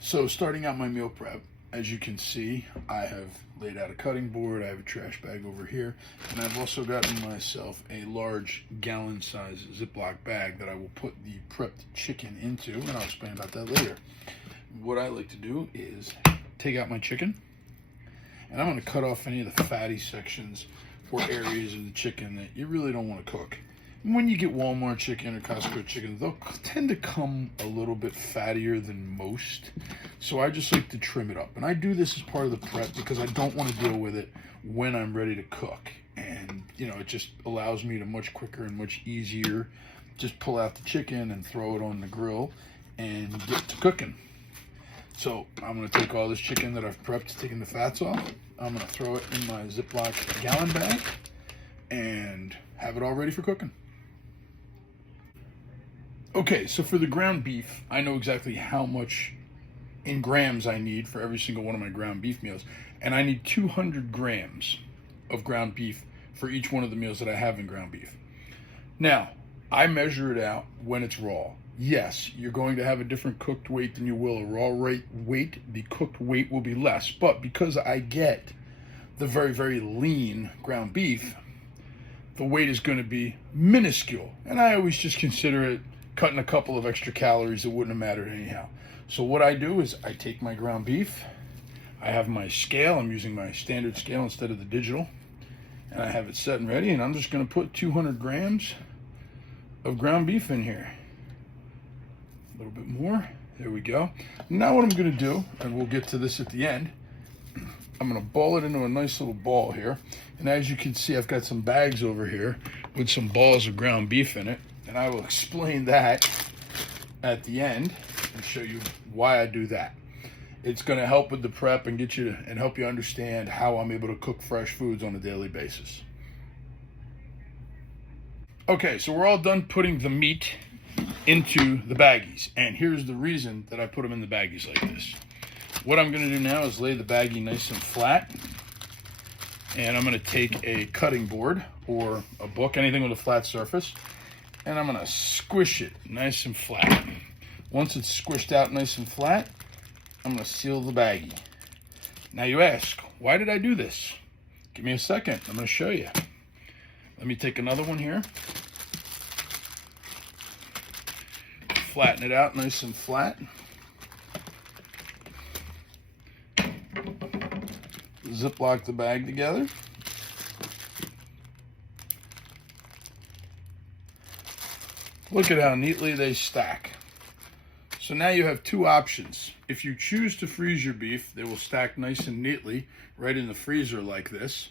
So starting out my meal prep, as you can see, I have laid out a cutting board, I have a trash bag over here, and I've also gotten myself a large gallon size Ziploc bag that I will put the prepped chicken into, and I'll explain about that later. What I like to do is take out my chicken, and I'm going to cut off any of the fatty sections or areas of the chicken that you really don't want to cook. When you get Walmart chicken or Costco chicken, they'll tend to come a little bit fattier than most. So I just like to trim it up. And I do this as part of the prep because I don't want to deal with it when I'm ready to cook. And, it just allows me to much quicker and much easier just pull out the chicken and throw it on the grill and get to cooking. So I'm going to take all this chicken that I've prepped, taking the fats off. I'm going to throw it in my Ziploc gallon bag and have it all ready for cooking. Okay, so for the ground beef, I know exactly how much in grams I need for every single one of my ground beef meals. And I need 200 grams of ground beef for each one of the meals that I have in ground beef. Now, I measure it out when it's raw. Yes, you're going to have a different cooked weight than you will a raw weight. The cooked weight will be less. But because I get the very, very lean ground beef, the weight is going to be minuscule. And I always just consider it cutting a couple of extra calories that wouldn't have mattered anyhow. So what I do is I take my ground beef, I have my scale, I'm using my standard scale instead of the digital, and I have it set and ready, and I'm just going to put 200 grams of ground beef in here. A little bit more, there we go. Now what I'm going to do, and we'll get to this at the end, I'm going to ball it into a nice little ball here, and as you can see, I've got some bags over here with some balls of ground beef in it. And I will explain that at the end and show you why I do that. It's going to help with the prep and help you understand how I'm able to cook fresh foods on a daily basis. Okay, so we're all done putting the meat into the baggies. And here's the reason that I put them in the baggies like this. What I'm going to do now is lay the baggie nice and flat. And I'm going to take a cutting board or a book, anything with a flat surface. And I'm going to squish it nice and flat. Once it's squished out nice and flat, I'm going to seal the baggie. Now you ask, why did I do this? Give me a second. I'm going to show you. Let me take another one here. Flatten it out nice and flat. Ziploc the bag together. Look at how neatly they stack. So now you have two options. If you choose to freeze your beef, they will stack nice and neatly right in the freezer like this.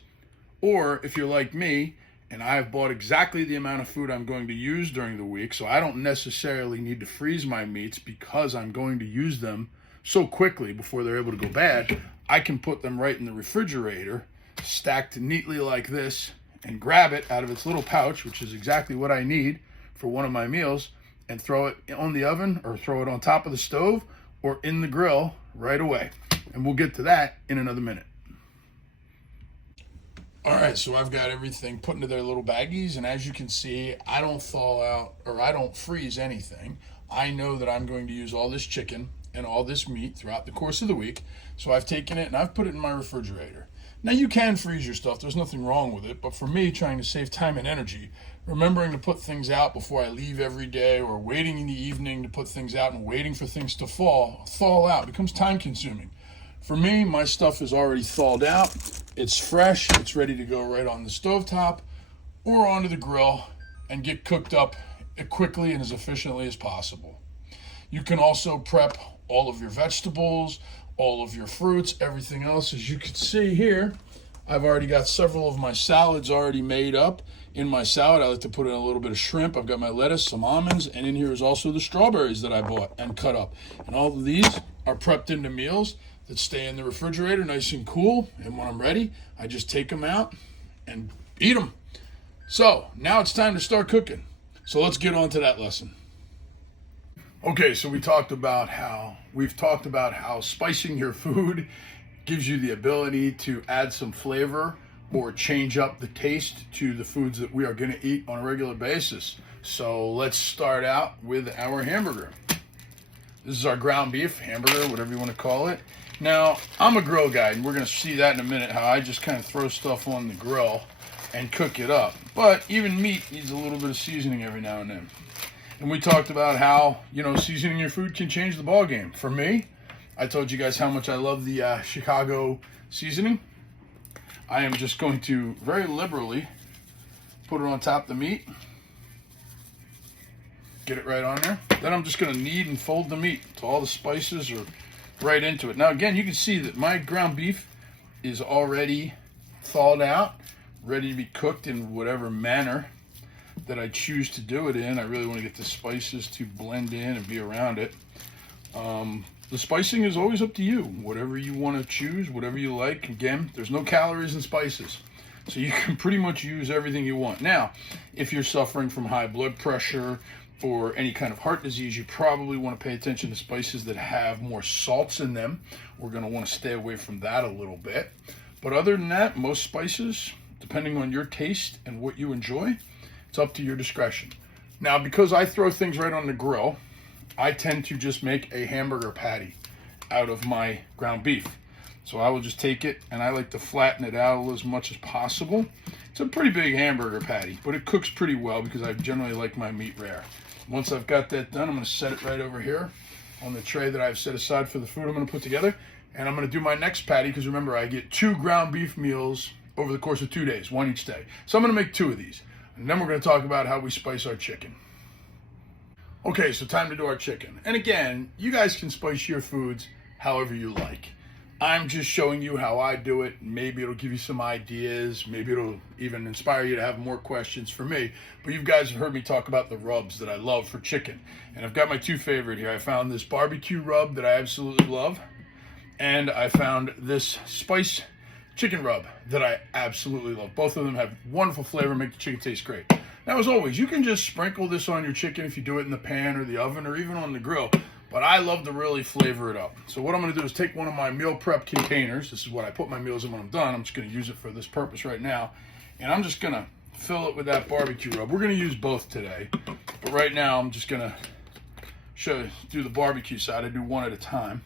Or if you're like me, and I've bought exactly the amount of food I'm going to use during the week, so I don't necessarily need to freeze my meats because I'm going to use them so quickly before they're able to go bad, I can put them right in the refrigerator, stacked neatly like this, and grab it out of its little pouch, which is exactly what I need for one of my meals, and throw it on the oven or throw it on top of the stove or in the grill right away. And we'll get to that in another minute. All right, so I've got everything put into their little baggies, and as you can see, I don't thaw out or I don't freeze anything. I know that I'm going to use all this chicken and all this meat throughout the course of the week, so I've taken it and I've put it in my refrigerator. Now you can freeze your stuff, there's nothing wrong with it, but for me, trying to save time and energy, remembering to put things out before I leave every day or waiting in the evening to put things out and waiting for things to thaw out becomes time consuming. For me, my stuff is already thawed out, it's fresh, it's ready to go right on the stovetop or onto the grill and get cooked up quickly and as efficiently as possible. You can also prep all of your vegetables, all of your fruits, everything else. As you can see here, I've already got several of my salads already made up. In my salad, I like to put in a little bit of shrimp. I've got my lettuce, some almonds, and in here is also the strawberries that I bought and cut up. And all of these are prepped into meals that stay in the refrigerator nice and cool. And when I'm ready, I just take them out and eat them. So now it's time to start cooking. So let's get on to that lesson. Okay, so we've talked about how spicing your food gives you the ability to add some flavor or change up the taste to the foods that we are going to eat on a regular basis. So let's start out with our hamburger. This is our ground beef, hamburger, whatever you want to call it. Now, I'm a grill guy, and we're going to see that in a minute, how I just kind of throw stuff on the grill and cook it up. But even meat needs a little bit of seasoning every now and then. And we talked about how, seasoning your food can change the ball game. For me, I told you guys how much I love the Chicago seasoning. I am just going to very liberally put it on top of the meat. Get it right on there. Then I'm just going to knead and fold the meat so all the spices are right into it. Now again, you can see that my ground beef is already thawed out, ready to be cooked in whatever manner that I choose to do it in. I really want to get the spices to blend in and be around it. The spicing is always up to you. Whatever you want to choose, whatever you like. Again, there's no calories in spices, so you can pretty much use everything you want. Now, if you're suffering from high blood pressure or any kind of heart disease, you probably want to pay attention to spices that have more salts in them. We're going to want to stay away from that a little bit. But other than that, most spices, depending on your taste and what you enjoy, it's up to your discretion. Now, because I throw things right on the grill, I tend to just make a hamburger patty out of my ground beef. So I will just take it, and I like to flatten it out as much as possible. It's a pretty big hamburger patty, but it cooks pretty well because I generally like my meat rare. Once I've got that done, I'm going to set it right over here on the tray that I've set aside for the food I'm going to put together. And I'm going to do my next patty because remember, I get 2 ground beef meals over the course of 2 days, one each day. So I'm going to make 2 of these. And then we're going to talk about how we spice our chicken. Okay, so time to do our chicken. And again, you guys can spice your foods however you like. I'm just showing you how I do it. Maybe it'll give you some ideas. Maybe it'll even inspire you to have more questions for me. But you guys have heard me talk about the rubs that I love for chicken. And I've got my 2 favorite here. I found this barbecue rub that I absolutely love. And I found this spice chicken rub that I absolutely love. Both of them have wonderful flavor, make the chicken taste great. Now, as always, you can just sprinkle this on your chicken if you do it in the pan or the oven or even on the grill. But I love to really flavor it up. So what I'm going to do is take one of my meal prep containers. This is what I put my meals in when I'm done. I'm just going to use it for this purpose right now. And I'm just going to fill it with that barbecue rub. We're going to use both today. But right now, I'm just going to do the barbecue side. I do one at a time.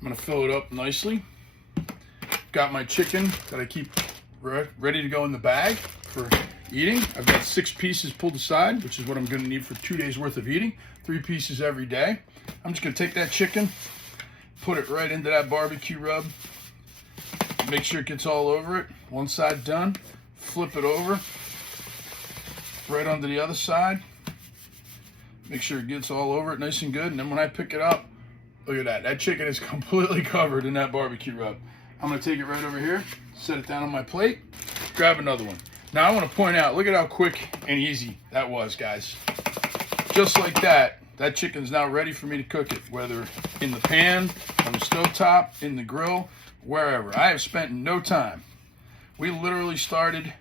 I'm going to fill it up nicely. Got my chicken that I keep ready to go in the bag for eating. I've got 6 pieces pulled aside, which is what I'm going to need for 2 days worth of eating. 3 pieces every day. I'm just going to take that chicken, put it right into that barbecue rub, make sure it gets all over it. One side done, flip it over, right onto the other side. Make sure it gets all over it nice and good. And then when I pick it up, look at that. That chicken is completely covered in that barbecue rub. I'm going to take it right over here, set it down on my plate, grab another one. Now I want to point out, look at how quick and easy that was, guys. Just like that, that chicken's now ready for me to cook it, whether in the pan, on the stovetop, in the grill, wherever. I have spent no time. We literally started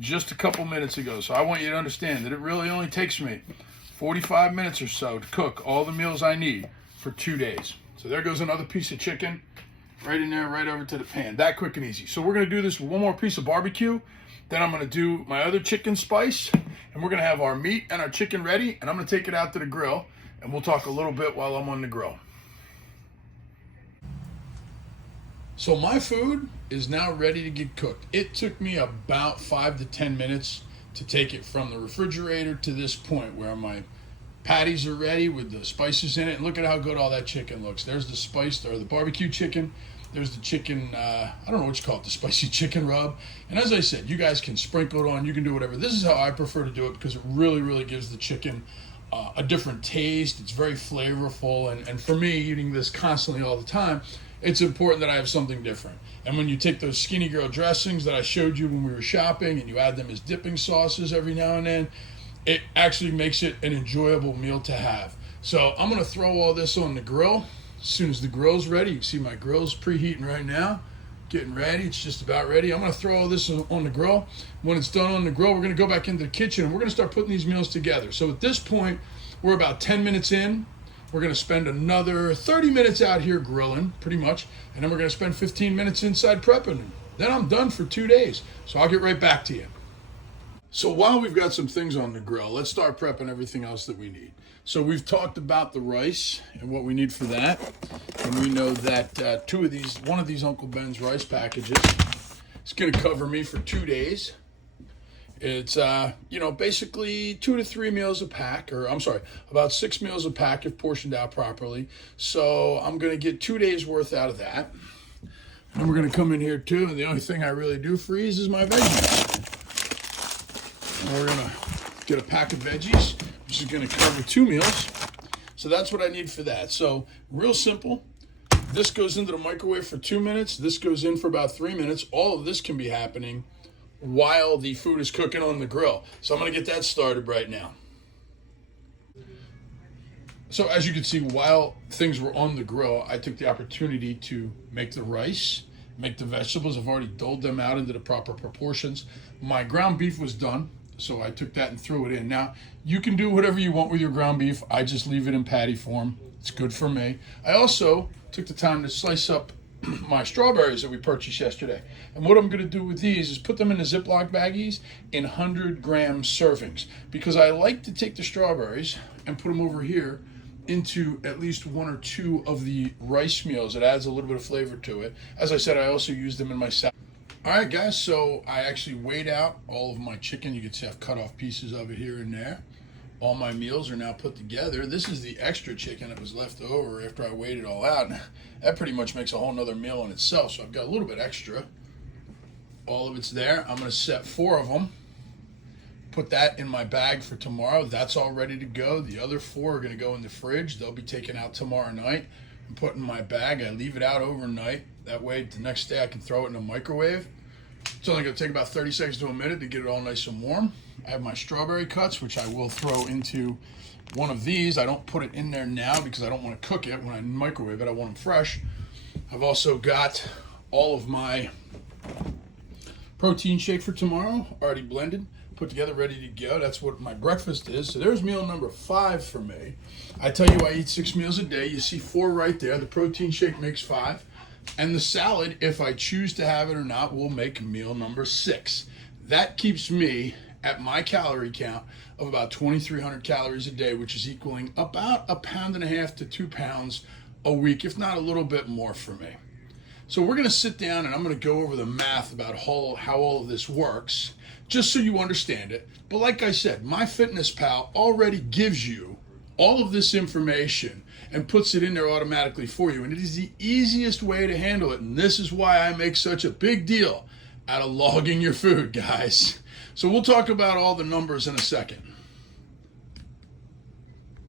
just a couple minutes ago, so I want you to understand that it really only takes me 45 minutes or so to cook all the meals I need for 2 days. So there goes another piece of chicken right in there, right over to the pan. That quick and easy. So we're going to do this with one more piece of barbecue. Then I'm going to do my other chicken spice, and we're going to have our meat and our chicken ready, and I'm going to take it out to the grill, and we'll talk a little bit while I'm on the grill. So my food is now ready to get cooked. It took me about 5 to 10 minutes to take it from the refrigerator to this point where my patties are ready with the spices in it. And look at how good all that chicken looks. There's the spiced or the barbecue chicken. There's the chicken, I don't know what you call it, the spicy chicken rub. And as I said, you guys can sprinkle it on. You can do whatever. This is how I prefer to do it because it really, really gives the chicken a different taste. It's very flavorful. And for me, eating this constantly all the time, it's important that I have something different. And when you take those Skinny Girl dressings that I showed you when we were shopping and you add them as dipping sauces every now and then, it actually makes it an enjoyable meal to have. So I'm going to throw all this on the grill. As soon as the grill's ready, you can see my grill's preheating right now, getting ready. It's just about ready. I'm going to throw all this on the grill. When it's done on the grill, we're going to go back into the kitchen and we're going to start putting these meals together. So at this point, we're about 10 minutes in. We're going to spend another 30 minutes out here grilling, pretty much, and then we're going to spend 15 minutes inside prepping. Then I'm done for 2 days. So I'll get right back to you. So while we've got some things on the grill, let's start prepping everything else that we need. So we've talked about the rice and what we need for that. And we know that one of these Uncle Ben's rice packages is going to cover me for 2 days. It's, basically 2 to 3 meals a pack, or I'm sorry, about 6 meals a pack if portioned out properly. So I'm going to get 2 days worth out of that. And we're going to come in here too, and the only thing I really do freeze is my veggies. And we're going to get a pack of veggies, which is going to cover 2 meals. So that's what I need for that. So real simple. This goes into the microwave for 2 minutes. This goes in for about 3 minutes. All of this can be happening while the food is cooking on the grill. So I'm going to get that started right now. So as you can see, while things were on the grill, I took the opportunity to make the rice, make the vegetables. I've already doled them out into the proper proportions. My ground beef was done, so I took that and threw it in. Now, you can do whatever you want with your ground beef. I just leave it in patty form. It's good for me. I also took the time to slice up my strawberries that we purchased yesterday. And what I'm going to do with these is put them in the Ziploc baggies in 100-gram servings, because I like to take the strawberries and put them over here into at least 1 or 2 of the rice meals. It adds a little bit of flavor to it. As I said, I also use them in my salad. All right, guys, so I actually weighed out all of my chicken. You can see I've cut off pieces of it here and there. All my meals are now put together. This is the extra chicken that was left over after I weighed it all out. That pretty much makes a whole nother meal in itself, so I've got a little bit extra. All of it's there. I'm going to set 4 of them. Put that in my bag for tomorrow. That's all ready to go. The other 4 are going to go in the fridge. They'll be taken out tomorrow night and put in my bag. I leave it out overnight. That way the next day I can throw it in the microwave. It's only going to take about 30 seconds to a minute to get it all nice and warm. I have my strawberry cuts, which I will throw into one of these. I don't put it in there now because I don't want to cook it when I microwave it. I want them fresh. I've also got all of my protein shake for tomorrow already blended, put together, ready to go. That's what my breakfast is. So there's meal number 5 for me. I tell you, I eat 6 meals a day. You see 4 right there. The protein shake makes 5. And the salad, if I choose to have it or not, will make meal number 6. That keeps me at my calorie count of about 2,300 calories a day, which is equaling about 1.5 pounds to 2 pounds a week, if not a little bit more for me. So we're going to sit down and I'm going to go over the math about how all of this works, just so you understand it. But like I said, MyFitnessPal already gives you all of this information and puts it in there automatically for you. And it is the easiest way to handle it. And this is why I make such a big deal out of logging your food, guys. So we'll talk about all the numbers in a second.